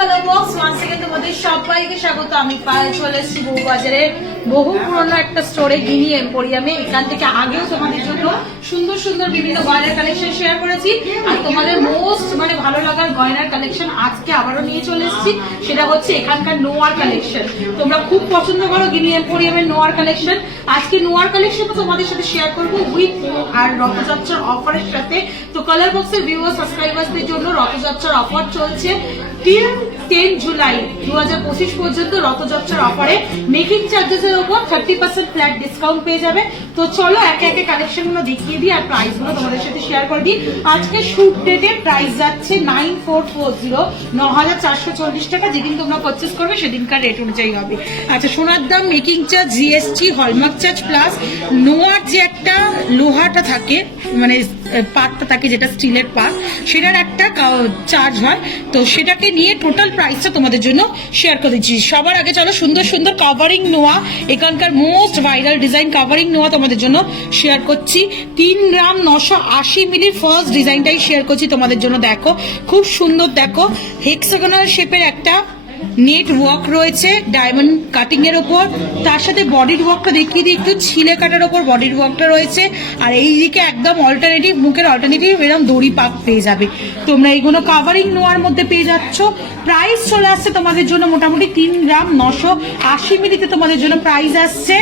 Colour box one second তোমাদের সবাইকে স্বাগত। আমি পায়ে চলে এসেছি বউবাজারের বহু পুরনো একটা স্টোরে গিনি এম্পোরিয়ামে। এখান থেকে আগেও তোমাদের জন্য সুন্দর সুন্দর বিভিন্ন গয়নার কালেকশন শেয়ার করেছি, আর তোমাদের মোস্ট ভালো লাগার গয়নার কালেকশন আজকে আবারও নিয়ে চলে এসেছি। সেটা হচ্ছে এখানকার নোয়ার কালেকশন। তোমরা খুব পছন্দ করো গিনি এম্পোরিয়ামের নোয়ার কালেকশন। আজকে নোয়ার কালেকশন তোমাদের সাথে শেয়ার করবো উইথ আর রথযাত্রার অফারের সাথে। তো কালার বক্সের ভিউয়ার সাবস্ক্রাইবারদের জন্য রথযাত্রার অফার চলছে টিল 10 জুলাই 2025 পর্যন্ত। রথযাত্রার অফারে মেকিং চার্জেস এর উপর 30% ফ্ল্যাট ডিসকাউন্ট পেয়ে যাবে। তো চলো একে একে কালেকশন গুলো দেখিয়ে দিই আর প্রাইস গুলো তোমাদের সাথে শেয়ার করে দিই। আজকে শুট ডেটে প্রাইস যাচ্ছে 9440, 9440 টাকা। যেদিন তোমরা পারচেস করবে সেদিনকার রেট অনুযায়ী হবে। আচ্ছা, সোনার দাম, making charge, GST, hallmark charge plus নোয়ার যে একটা লোহাটা থাকে পার্টটা থাকে যেটা স্টিলের পার্ট, সেটার একটা চার্জ হয়। তো সেটাকে নিয়ে টোটাল প্রাইসটা তোমাদের জন্য শেয়ার করে দিচ্ছি। সবার আগে চলো সুন্দর সুন্দর কাভারিং নোয়া, এখানকার মোস্ট ভাইরাল ডিজাইন কাভারিং নোয়া তোমাদের জন্য শেয়ার করছি। 3 গ্রাম 980 মিলির ফার্স্ট ডিজাইনটাই শেয়ার করছি তোমাদের জন্য। দেখো খুব সুন্দর, দেখো হেক্সাগোনাল শেপের একটা নেট ওয়ার্ক রয়েছে ডায়মন্ড কাটিং এর উপর, তার সাথে বডির ওয়ার্কটা দেখিয়ে দিই একটু, ছিলে কাটার উপর বডির ওয়ার্কটা রয়েছে। আর এইদিকে একদম অল্টারনেটিভ, মুখের অল্টারনেটিভ এরকম দড়ি পাক পেয়ে যাবে তোমরা। এইগুলো কাভারিং নোয়ার মধ্যে পেয়ে যাচ্ছ। প্রাইস চলে আসছে তোমাদের জন্য মোটামুটি 3 গ্রাম 980 মিলিতে তোমাদের জন্য প্রাইস আসছে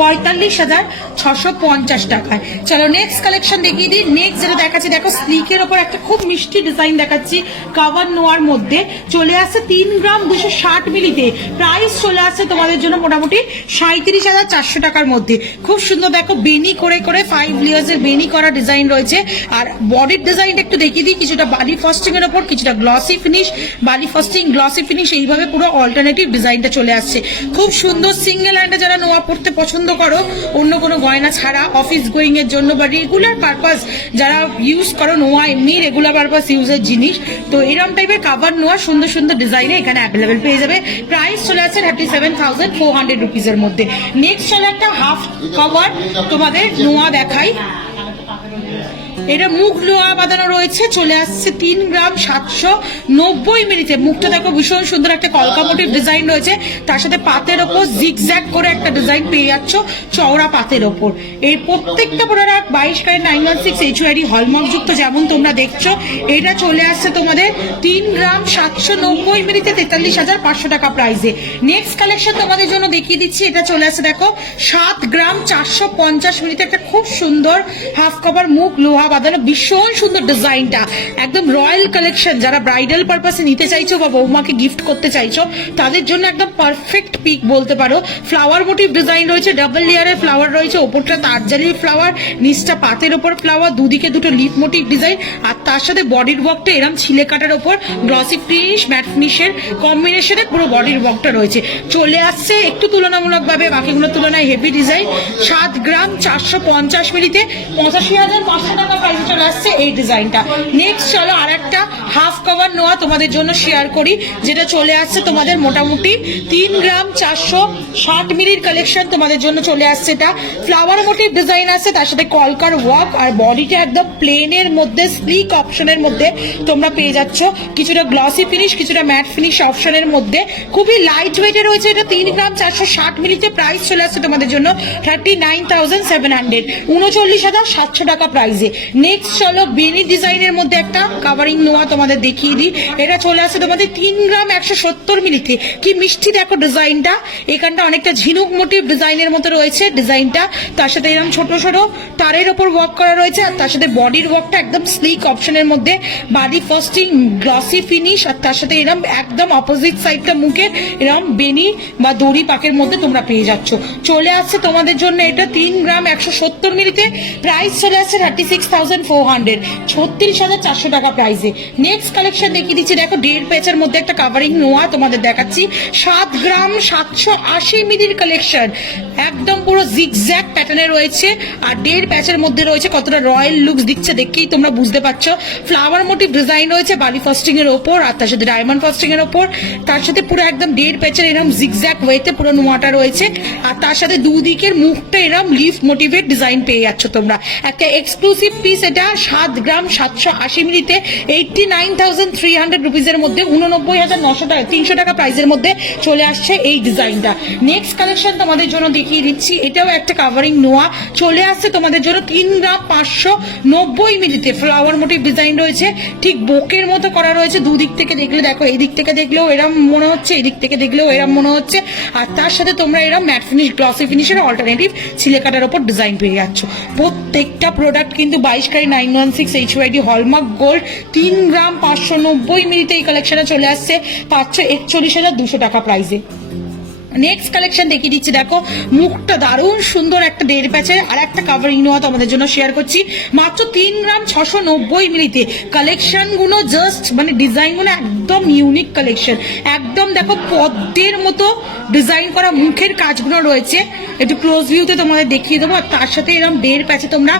45,650 টাকায়। চলো নেক্সট কালেকশন দেখিয়ে দিই। নেক্সট যেটা দেখাচ্ছি, দেখো স্লিকের ওপর একটা খুব মিষ্টি ডিজাইন দেখাচ্ছি কাভার নোয়ার মধ্যে। চলে আসছে 3 গ্রাম 260 মিলিতে। প্রাইস চলে আসছে তোমাদের জন্য মোটামুটি 37,400 টাকার মধ্যে। খুব সুন্দর, দেখো বেনি করে করে 5 লেয়ার্স এর বেনি করা ডিজাইন রয়েছে। আর বডির ডিজাইনটা একটু দেখিয়ে দিই, কিছুটা বালি ফস্টিং এর ওপর, কিছুটা গ্লসি ফিনিশ, বালি ফস্টিং গ্লসি ফিনিশ, এইভাবে পুরো অল্টারনেটিভ ডিজাইনটা চলে আসছে। খুব সুন্দর সিঙ্গেল হ্যান্ডে যারা নোয়া পড়তে পছন্দ করো অন্য কোনো গয়না ছাড়া, অফিস গোয়িং এর জন্য বা রেগুলার পারপাস যারা ইউজ করো নোয়া, এমনি রেগুলার পারপাস ইউজের জিনিস, তো এরকম টাইপের কাভার নোয়া সুন্দর সুন্দর ডিজাইনে এখানে অ্যাভেলেবেল পেয়ে যাবে। প্রাইস চলে আসছে 37,400 রুপিসের মধ্যে। নেক্সট চলে একটা হাফ কভার তোমাদের নোয়া দেখাই। এটা মুখ লোহা বাঁধানো রয়েছে, চলে আসছে 3 গ্রাম 790 মিলিতে। মুখটা দেখো ভীষণ সুন্দর একটা কলকা মোটিভ ডিজাইন রয়েছে, তার সাথে পাতের ওপর জিগজ্যাগ করে একটা ডিজাইন পেয়ে যাচ্ছ চওড়া পাতের ওপর। এই প্রত্যেকটা প্রোডাক্ট 22 ক্যারেট 916 HYD হলমার্ক যুক্ত, যেমন তোমরা দেখছো। এটা চলে আসছে তোমাদের 3 গ্রাম 790 মিলিতে 43,500 টাকা প্রাইসে। নেক্সট কালেকশন তোমাদের জন্য দেখিয়ে দিচ্ছি। এটা চলে আসছে দেখো 7 গ্রাম 450 মিলিতে একটা খুব সুন্দর হাফ কভার মুখ লোহা বাঁধানো, ভীষণ সুন্দর ডিজাইনটা, একদম রয়্যাল কালেকশন। যারা ব্রাইডাল পারপাসে নিতে চাইছো বা বৌমাকে গিফট করতে চাইছো তাদের জন্য একদম পারফেক্ট পিক বলতে পারো। ফ্লাওয়ার মোটিভ ডিজাইন রয়েছে, ডাবল লেয়ারের ফ্লাওয়ার রয়েছে, ওপরটা তারজালির ফ্লাওয়ার, নিচটা পাতের ওপর ফ্লাওয়ার, দুদিকে দুটো লিফ মোটিভ ডিজাইন, আর তার সাথে বডির ওয়ার্কটা এরম ছিলে কাটার ওপর গ্লসি ফিনিশ ম্যাট ফিনিশের কম্বিনেশনে পুরো বডির ওয়ার্কটা রয়েছে। চলে আসছে একটু তুলনামূলকভাবে বাকিগুলোর তুলনায় হেভি ডিজাইন। 7 গ্রাম 450 মিলিতে 85,500 টাকা প্রাইসে চলে আসছে এই ডিজাইনটা। নেক্সট চলো আর একটা হাফ কভার নোয়া তোমাদের জন্য শেয়ার করি, যেটা চলে আসছে তোমাদের মোটামুটি 3 গ্রাম 460 মিলির কালেকশন তোমাদের জন্য চলে আসছে। এটা ফ্লাওয়ার মোটিভ ডিজাইন আছে, তার সাথে কলকার ওয়ার্ক, আর বডিটা একদম প্লেনের মধ্যে স্লিক অপশনের মধ্যে তোমরা পেয়ে যাচ্ছ। কিছুটা গ্লসি ফিনিশ, কিছুটা ম্যাট ফিনিশ অপশনের মধ্যে, খুবই লাইট ওয়েটে রয়েছে। এটা 3 গ্রাম 460 মিলিতে প্রাইস চলে আসছে তোমাদের জন্য 39,700, 39,700 টাকা প্রাইসে। নেক্সট চলো বেনি ডিজাইনের মধ্যে একটা কাভারিং নোয়া তোমাদের দেখিয়ে দিই। এটা চলে আসছে তোমাদের 3 গ্রাম 170 মিলিতে। কি মিষ্টি দেখো ডিজাইনটা, এখানটা অনেকটা ঝিনুক মোটিভ ডিজাইনের মতো রয়েছে ডিজাইনটা, তার সাথে এরকম ছোট ছোট তারের ওপর ওয়ার্ক করা রয়েছে, আর তার সাথে বডির ওয়ার্কটা একদম স্লিক অপশনের মধ্যে, বাডি ফাস্টিং গ্লসি ফিনিশ, আর তার সাথে এরকম একদম অপোজিট সাইডটা মুখের এরকম বেনি বা দড়ি পাকের মধ্যে তোমরা পেয়ে যাচ্ছ। চলে আসছে তোমাদের জন্য এটা 3 গ্রাম 170 মিলিতে। প্রাইস চলে আসছে 36,400, 36,400 টাকা প্রাইসে। নেক্সট কালেকশন দেখিয়ে দিচ্ছি। দেখো 1.5 প্যাচের মধ্যে একটা কাভারিং নোয়া তোমাদের দেখাচ্ছি, 7 গ্রাম 780 মিলির কালেকশন, একদম পুরো জিগজ্যাগ প্যাটার্নে রয়েছে, আর 1.5 প্যাচের মধ্যে রয়েছে। কতটা রয়্যাল লুকস দিচ্ছে দেখেই তোমরা বুঝতে পারছো। ফ্লাওয়ার মোটিভ ডিজাইন রয়েছে বালি ফাস্টিং এর ওপর, আর তার সাথে ডায়মন্ড ফাস্টিং এর ওপর, তার সাথে পুরো একদম 1.5 প্যাচের এরকম জিগজ্যাগ ওয়েতে পুরো নোয়াটা রয়েছে, আর তার সাথে দুদিকের মুখটা এরকম লিফ মোটিভের ডিজাইন পেয়ে যাচ্ছ তোমরা। একটা এক্সক্লুসিভ পিস এটা 7 গ্রাম 780 মিলিতে 89,300 রুপিসের মধ্যে 89,900 টাকা 300 টাকা প্রাইসের মধ্যে চলে আসছে এই ডিজাইনটা। নেক্সট কালেকশন তোমাদের জন্য দেখিয়ে দিচ্ছি, এটাও একটা কাভারিং নোয়া চলে আসছে তোমাদের জন্য 3 গ্রাম 590 মিলিতে। ফ্লাওয়ার মোটিভ ডিজাইন রয়েছে, ঠিক বুকের মতো করা রয়েছে। দুদিক থেকে দেখলে দেখো, এই দিক থেকে দেখলেও এরম মনে হচ্ছে, এই দিক থেকে দেখলেও এরম মনে হচ্ছে। আর তার সাথে তোমরা এরম ম্যাট ফিনিশ গ্লসি ফিনিশের অল্টারনেটিভ ছিলে কাটার ওপর ডিজাইন পেয়ে যাচ্ছ। প্রত্যেকটা প্রোডাক্ট কিন্তু 22 ক্যারেট 916 HYD হলমার্ক গোল্ড 3 গ্রাম 590 মিলিতে এই কালেকশনে চলে আসছে 541,200 টাকা প্রাইসে। নেক্সট কালেকশন দেখিয়ে দিচ্ছি, দেখো মুখটা দারুণ সুন্দর একটা 1.5 প্যাচের আর একটা কাভারিং নোয়া তোমাদের জন্য শেয়ার করছি মাত্র 3 গ্রাম 690 মিলিতে। কালেকশন গুলো জাস্ট মানে ডিজাইন গুলো একদম ইউনিক কালেকশন, একদম দেখো পদ্মের মতো ডিজাইন করা মুখের কাজগুলো রয়েছে। একটু ক্লোজ ভিউতে তোমাদের দেখিয়ে দেবো। আর তার সাথে এরকম 1.5 প্যাচে তোমরা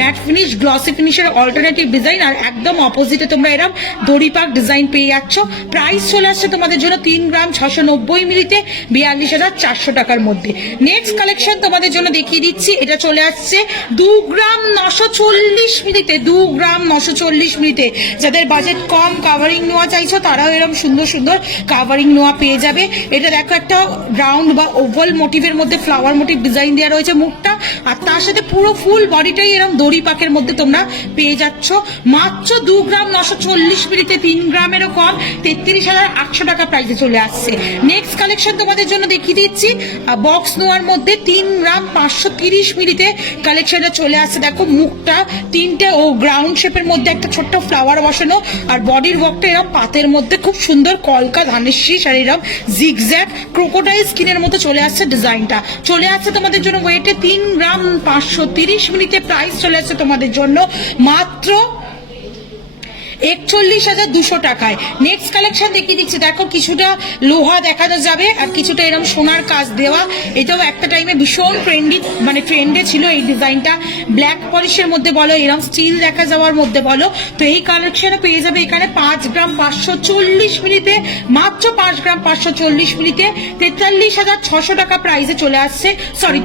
ম্যাট ফিনিশ গ্লসি ফিনিশের অল্টারনেটিভ ডিজাইন, আর একদম অপোজিটে তোমরা এরকম দড়ি পাক ডিজাইন পেয়ে যাচ্ছ। প্রাইস চলে আসছে তোমাদের জন্য 3 গ্রাম 690 মিলিতে 42,400 টাকার মধ্যে। নেক্সট কালেকশন তোমাদের জন্য দেখিয়ে দিচ্ছি, এটা চলে আসছে 2 গ্রাম 940 মিলিতে। 2 গ্রাম 940 মিলিতে যাদের বাজেট কম কাভারিং নোয়া চাইছো তারাও এরকম সুন্দর সুন্দর কাভারিং নোয়া পেয়ে যাবে। এটা দেখো একটা রাউন্ড বা ওভাল মোটিভের মধ্যে ফ্লাওয়ার মোটিভ ডিজাইন দেওয়া রয়েছে মুখটা, আর তার সাথে পুরো ফুল বডিটাই এরকম দড়ি পাকের মধ্যে তোমরা পেয়ে যাচ্ছ মাত্র 2 গ্রাম 940 মিলিতে। 3 গ্রামেরও কম 33,800 টাকা প্রাইসে চলে আসছে। নেক্সট কালেকশন তোমাদের জন্য দেখিয়ে দিচ্ছি, বক্স নোয়ার মধ্যে 3 গ্রাম 530 মিলিতে কালেকশনটা চলে আসছে। দেখো মুখটা তিনটে ও গ্রাউন্ড শেপের মধ্যে একটা ছোট্ট ফ্লাওয়ার বসানো, আর বডির ওয়ার্কটা এরকম পাতের মধ্যে খুব সুন্দর কলকা ধানের শীষ আর এরকম জিগজ্যাগ ক্রোকোডাইল স্কিনের মতো চলে আসছে ডিজাইনটা। চলে আসছে তোমাদের জন্য ওয়েটে 3 গ্রাম 530 মিলিতে। প্রাইস চলে আসছে তোমাদের জন্য মাত্র 41,200 টাকায়। নেক্সট কালেকশন দেখিয়ে দিচ্ছি, দেখো কিছুটা লোহা দেখানো যাবে আর কিছুটা এরকম সোনার কাজ দেওয়া। এটাও একটা টাইমে ভীষণ ট্রেন্ডে ছিল এই ডিজাইনটা। ব্ল্যাক পলিশের মধ্যে বলো, এরকম স্টিল দেখা যাওয়ার মধ্যে বলো, তো এই কালেকশনে পেয়ে যাবে এখানে 5 গ্রাম 540 মিলিতে। মাত্র 5 গ্রাম 540 মিলিতে 43,600 টাকা প্রাইসে চলে আসছে। সরি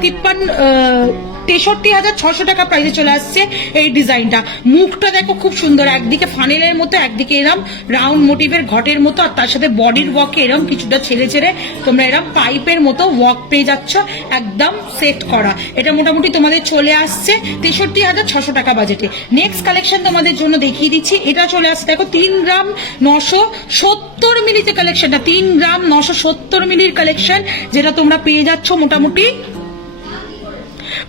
63,600 টাকা প্রাইসে চলে আসছে এই ডিজাইনটা। মুখটা দেখো খুব সুন্দর, একদিকে ফানেলের মতো, একদিকে এরম রাউন্ড মোটিভের ঘটের মতো, আর তার সাথে বডির ওয়ার্কে এরম কিছুটা ছেড়ে ছেড়ে তোমরা এরম পাইপের মতো ওয়ার্ক পেয়ে যাচ্ছ, একদম সেট করা। এটা মোটামুটি তোমাদের চলে আসছে 63,600 টাকা বাজেটে। নেক্সট কালেকশন তোমাদের জন্য দেখিয়ে দিচ্ছি, এটা চলে আসছে দেখো 3 গ্রাম 970 মিলিতে কালেকশনটা। 3 গ্রাম 970 মিলির কালেকশন, যেটা তোমরা পেয়ে যাচ্ছ মোটামুটি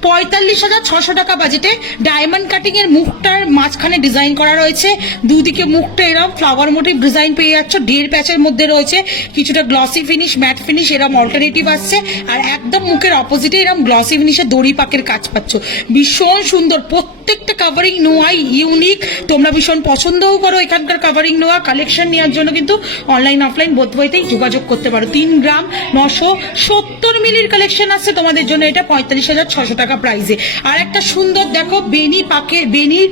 45,600 টাকা বাজেটে। ডায়মন্ড কাটিং এর মুখটার মাঝখানে ডিজাইন করা রয়েছে, দুদিকে মুখটা এরকম ফ্লাওয়ার মোটিভ ডিজাইন পেয়ে যাচ্ছ। 1.5 প্যাচের মধ্যে রয়েছে কিছুটা গ্লসি ফিনিশ, ম্যাট ফিনিশ এরকম অল্টারনেটিভ আসছে, আর একদম মুখের অপোজিটে এরকম গ্লসি ফিনিশে দড়ি পাকের কাজ পাচ্ছ। ভীষণ সুন্দর, প্রত্যেকটা কাভারিং নোয়াই ইউনিক। তোমরা ভীষণ পছন্দও করো এখানকার কাভারিং নোয়া। কালেকশন নেওয়ার জন্য কিন্তু অনলাইন অফলাইন বোথ ওয়েতেই যোগাযোগ করতে পারো। 3 গ্রাম 970 মিলির কালেকশন আসছে তোমাদের জন্য, এটা 45,600 টাকা প্রাইসে। আর একটা সুন্দর দেখো বেনির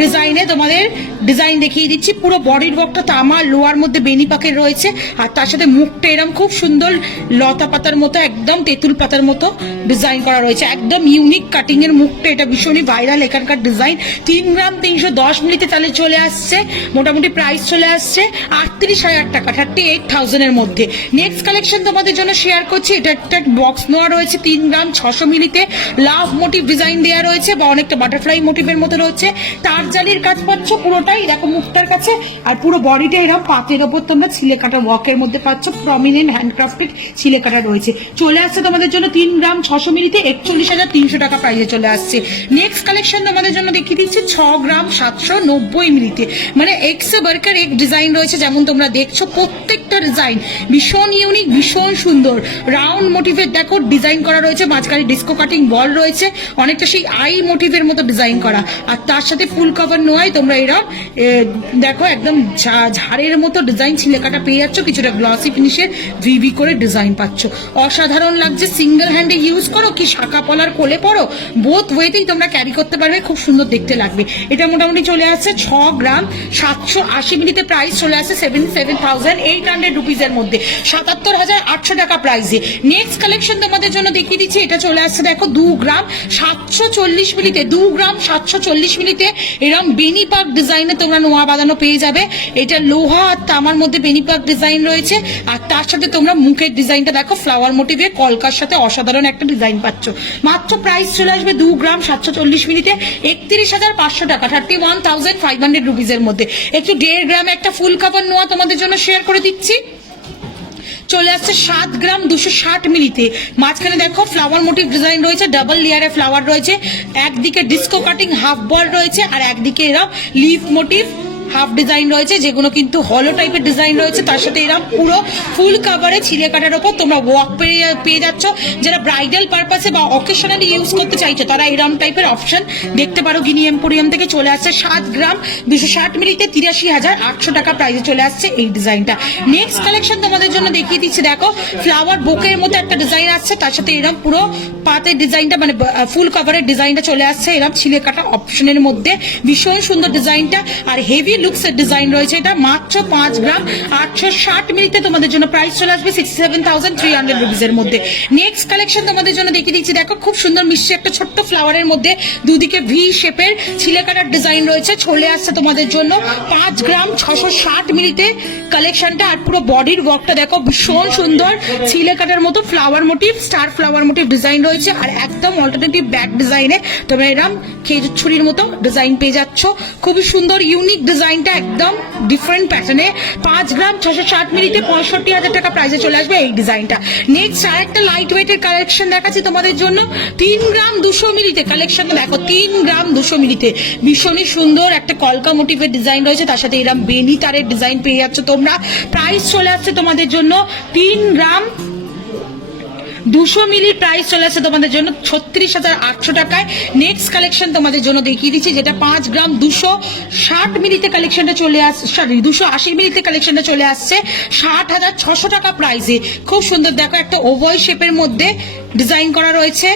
ডিজাইনে তোমাদের ডিজাইন দেখিয়ে দিচ্ছি। পুরো বডির ওয়ার্কটা তামা, লোয়ার মধ্যে বেনি পাকের রয়েছে, আর তার সাথে মুখটা এরকম খুব সুন্দর লতা পাতার মতো, একদম তেঁতুল পাতার মতো ডিজাইন করা রয়েছে। একদম ইউনিক কাটিং এর মুখটা, এটা ভীষণই ভাইরাল এখানকার ডিজাইন। 3 গ্রাম 310 মিলিতে তাহলে চলে আসছে মোটামুটি প্রাইস চলে আসছে 38,000 টাকা, 38,000 এর মধ্যে। নেক্সট কালেকশন তোমাদের জন্য শেয়ার করছি, এটা একটা বক্স নোয়া রয়েছে 3 গ্রাম 600 মিলিতে। লাভ মোটিভ ডিজাইন দেওয়া রয়েছে বা অনেকটা বাটারফ্লাই মোটিভের মতো রয়েছে। তার জালির কাজ পাচ্ছ পুরোটাই দেখো মুখটার কাছে, আর পুরো বডিটা এরকম পাতের ওপর তোমরা ছিলে কাটা ওয়ার্কের মধ্যে পাচ্ছ। প্রমিনেন্ট হ্যান্ডক্রাফটেড ছিলে কাটা রয়েছে। চলে আসছে তোমাদের জন্য 3 গ্রাম 600 মিলিতে 41,300 টাকা প্রাইসে চলে আসছে। নেক্সট কালেকশন তোমাদের জন্য দেখিয়ে দিচ্ছে 6 গ্রাম 790 মিলিতে। মানে এক্সে বার্কার এক ডিজাইন রয়েছে, যেমন তোমরা দেখছো প্রত্যেকটা ডিজাইন ভীষণ ইউনিক, ভীষণ সুন্দর। রাউন্ড মোটিভের দেখো ডিজাইন করা রয়েছে, মাঝখানে ডিস্কো কাটিং বল রয়েছে, অনেকটা সেই আই মোটিভের মতো ডিজাইন করা, আর তার সাথে ফুল কভার নোয়াই তোমরা এরকম দেখো একদম ঝাড়ের মতো ডিজাইন ছিলে কাটা পেয়ে যাচ্ছ, কিছুটা গ্লসি ফিনিশের ভিভি করে ডিজাইন পাচ্ছ। অসাধারণ লাগছে। সিঙ্গেল হ্যান্ডে ইউজ করো কি শাখা পলার কোলে পড়ো, বোথ ওয়েতেই তোমরা ক্যারি করতে পারবে, খুব সুন্দর দেখতে লাগবে। এটা মোটামুটি চলে আসছে 6 গ্রাম 780 মিলিতে। প্রাইস চলে আসছে 77,800 রুপিসের মধ্যে, 77,800 টাকা প্রাইসে। নেক্সট কালেকশন তোমাদের জন্য দেখিয়ে দিচ্ছি, এটা চলে আসছে দেখো 2 গ্রাম গ্রাম 740 মিলিতে, 2 গ্রাম 740 মিলিতে এরকম বেনিপাক ডিজাইনে তোমরা নোয়া বাঁধানো পেয়ে যাবে। এটা লোহা আর তামার মধ্যে বেনিপাক ডিজাইন রয়েছে, আর তার সাথে তোমরা মুখের ডিজাইনটা দেখো ফ্লাওয়ার মোটিভে কলকার সাথে অসাধারণ একটা ডিজাইন পাচ্ছ। মাত্র প্রাইস চলে আসবে 2 গ্রাম 740 মিলিতে 31,500 টাকা, 31,500 রুপিজের মধ্যে। একটু 1.5 গ্রামে একটা ফুল কাভার নোয়া তোমাদের জন্য শেয়ার করে দিচ্ছি। চলে আসছে 7 গ্রাম 260 মিলিতে, মাঝখানে দেখো ফ্লাওয়ার মোটিভ ডিজাইন রয়েছে, ডাবল লেয়ারে ফ্লাওয়ার রয়েছে, একদিকে ডিস্কো কাটিং হাফ বল রয়েছে আর একদিকে এরকম লিফ মোটিভ হাফ ডিজাইন রয়েছে, যেগুলো কিন্তু হলো টাইপের ডিজাইন রয়েছে। তার সাথে এরকম পুরো ফুল কাভারে ছিঁড়ে কাটার ওপর তোমরা ওয়ার্ক পেয়ে যাচ্ছ। যারা ব্রাইডাল পারপাসে বা অকেশনালি ইউজ করতে চাইছো তারা এরকম টাইপের অপশন দেখতে পারো। গিনি এম্পোরিয়াম থেকে চলে আসছে 7 গ্রাম 260 মিলিতে 83,800 টাকা প্রাইসে চলে আসছে এই ডিজাইনটা। নেক্সট কালেকশন তোমাদের জন্য দেখিয়ে দিচ্ছি, দেখো ফ্লাওয়ার বুকের মতো একটা ডিজাইন আসছে, তার সাথে এরকম পুরো পাতের ডিজাইনটা মানে ফুল কাভারের ডিজাইনটা চলে আসছে এরকম ছিঁড়ে কাটা অপশনের মধ্যে। ভীষণ সুন্দর ডিজাইনটা আর হেভি লুকসের ডিজাইন রয়েছে। এটা মাত্র 5 গ্রাম 860 মিলিতে তোমাদের জন্য প্রাইস চলে আসবে 67,300 রুপিজের মধ্যে। নেক্সট কালেকশন তোমাদের জন্য দেখিয়ে দিচ্ছি, দেখো খুব সুন্দর মিষ্টি একটা ছোট্ট ফ্লাওয়ারের মধ্যে দুদিকে ভি শেপের ছিলে কাটার ডিজাইন রয়েছে, চলে আসছে তোমাদের জন্য 5 গ্রাম 660 মিলিতে কালেকশনটা। আর পুরো বডির ওয়ার্কটা দেখো ভীষণ সুন্দর ছিলে কাটার মতো flower motive, star flower motive design রয়েছে আর একদম অল্টারনেটিভ ব্যাক ডিজাইনে তোমরা এরকম খেজুর ছুরির মতো ডিজাইন পেয়ে যাচ্ছ। খুবই সুন্দর ইউনিক ডিজাইনটা, একদম ডিফারেন্ট প্যাটার্নে। 5 গ্রাম 660 মিলিতে 65,000 টাকা প্রাইসে চলে আসবে এই ডিজাইনটা। নেক্সট আর একটা লাইট ওয়েটের কালেকশন দেখাচ্ছি তোমাদের জন্য 3 গ্রাম 200 মিলিতে। কালেকশনটা দেখো 3 গ্রাম 200 মিলিতে ভীষণই সুন্দর একটা কলকা মোটিভের ডিজাইন রয়েছে, তার সাথে এরকম বেনি তারের ডিজাইন পেয়ে যাচ্ছ তোমরা। প্রাইস চলে আসছে তোমাদের জন্য 3 গ্রাম 200 মিলির প্রাইস চলে আসছে তোমাদের জন্য 36,800 টাকায়। নেক্সট কালেকশন তোমাদের জন্য দেখিয়ে দিচ্ছি, যেটা 5 গ্রাম 260 মিলিতে কালেকশনটা চলে আসছে, সরি 280 মিলিতে কালেকশনটা চলে আসছে 60,600 টাকা প্রাইসে। খুব সুন্দর দেখো একটা ওভাল শেপের মধ্যে ডিজাইন করা রয়েছে,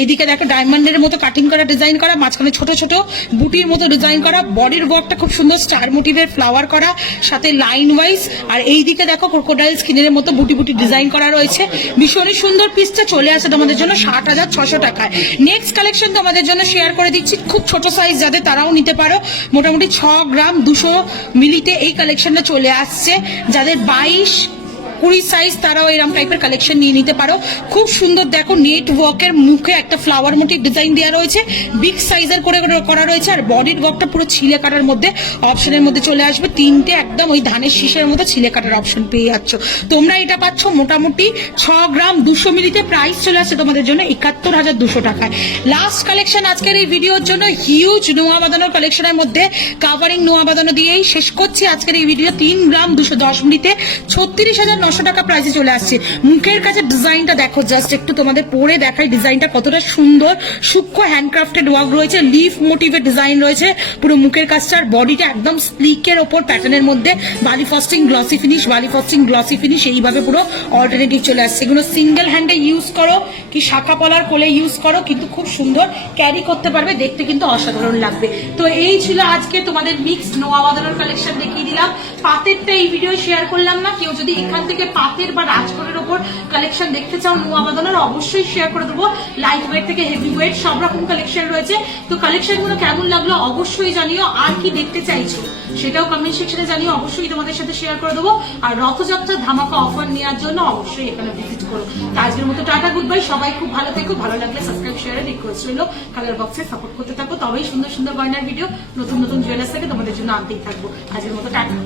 এইদিকে দেখো ডায়মন্ডের মতো কাটিং করা ডিজাইন করা, মাঝখানে ছোট ছোট বুটির মতো ডিজাইন করা, বডির ওয়ার্কটা খুব সুন্দর স্টার মোটিভের ফ্লাওয়ার করা সাথে লাইন ওয়াইজ, আর এইদিকে দেখো ক্রোকোডাইল স্কিনের মতো বুটি বুটি ডিজাইন করা রয়েছে। ভীষণই সুন্দর পিসটা চলে আসে তোমাদের জন্য 60,600 টাকায়। নেক্সট কালেকশন তোমাদের জন্য শেয়ার করে দিচ্ছি, খুব ছোট সাইজ যাদের তারাও নিতে পারো। মোটামুটি 6 গ্রাম 200 মিলিতে এই কালেকশনটা চলে আসছে, যাদের 22-20 সাইজ তারাও এরকম টাইপের কালেকশন নিয়ে নিতে পারো। খুব সুন্দর দেখো নেট ওয়ার্কের মুখে একটা ফ্লাওয়ার মোটিভ ডিজাইন দেওয়া রয়েছে, বিগ সাইজের করে করা রয়েছে, আর বডির ওয়ার্কটা পুরো ছিলে কাটার মধ্যে অপশনের মধ্যে চলে আসবে। 3টে একদম ওই ধানের শীষের মতো ছিলে কাটার অপশন পেয়ে যাচ্ছ তোমরা। এটা পাচ্ছ মোটামুটি 6 গ্রাম 200 মিলিতে, প্রাইস চলে আসছে তোমাদের জন্য 71,200 টাকায়। লাস্ট কালেকশন আজকের এই ভিডিওর জন্য হিউজ নোয়া বাঁধানোর কালেকশনের মধ্যে কাভারিং নোয়া বাঁধানো দিয়েই শেষ করছি আজকের এই ভিডিও। 3 গ্রাম 210 মিলিতে 36,900 টাকা প্রাইসে চলে আসছে। মুখের কাছে ডিজাইনটা দেখো, জাস্ট একটু তোমাদের পরে দেখাই ডিজাইনটা কতটা সুন্দর। সূক্ষ্ম হ্যান্ডক্রাফটেড ওয়ার্ক রয়েছে, লিফ মোটিভের ডিজাইন রয়েছে পুরো মুখের কাজটা, আর বডিটা একদম স্লিকের ওপর প্যাটার্নের মধ্যে বালি ফস্টিং গ্লসি ফিনিশ, বালি ফস্টিং গ্লসি ফিনিশ এইভাবে পুরো অল্টারনেটিভ চলে আসছে। এগুলো সিঙ্গেল হ্যান্ডে ইউজ করো কি শাখা পলার কোলে ইউজ করো, কিন্তু খুব সুন্দর ক্যারি করতে পারবে, দেখতে কিন্তু অসাধারণ লাগবে। তো এই ছিল আজকে তোমাদের মিক্সড নোয়া বাঁধানোর কালেকশন দেখিয়ে দিলাম। পাতেরটা এই ভিডিও শেয়ার করলাম না, কেউ যদি এখান থেকে পাতের বা রাজকোটের ওপর কালেকশন দেখতে চাও নোয়া বাঁধানোর, অবশ্যই শেয়ার করে দেবো। লাইট ওয়েট থেকে হেভি ওয়েট সব রকম কালেকশন রয়েছে। তো কালেকশন গুলো কেমন লাগলো অবশ্যই জানিও, আর কি দেখতে চাইছো সেটাও কমেন্ট সেকশনে জানিও, অবশ্যই তোমাদের সাথে শেয়ার করে দেবো। আর রথযাত্রা ধামাকা অফার নেওয়ার জন্য অবশ্যই এখানে ভিজিট করো। আজকের মতো টাটা গুড বাই, সবাই খুব ভালো থেকো, ভালো লাগলে সাবস্ক্রাইব শেয়ারের রিকোয়েস্ট রইলো, কালার বক্সে সাপোর্ট করতে থাকো, তবেই সুন্দর সুন্দর গয়নার ভিডিও নতুন নতুন জুয়েলার্স থেকে তোমাদের জন্য আনতেই থাকবো। আজকের মতো টাটা।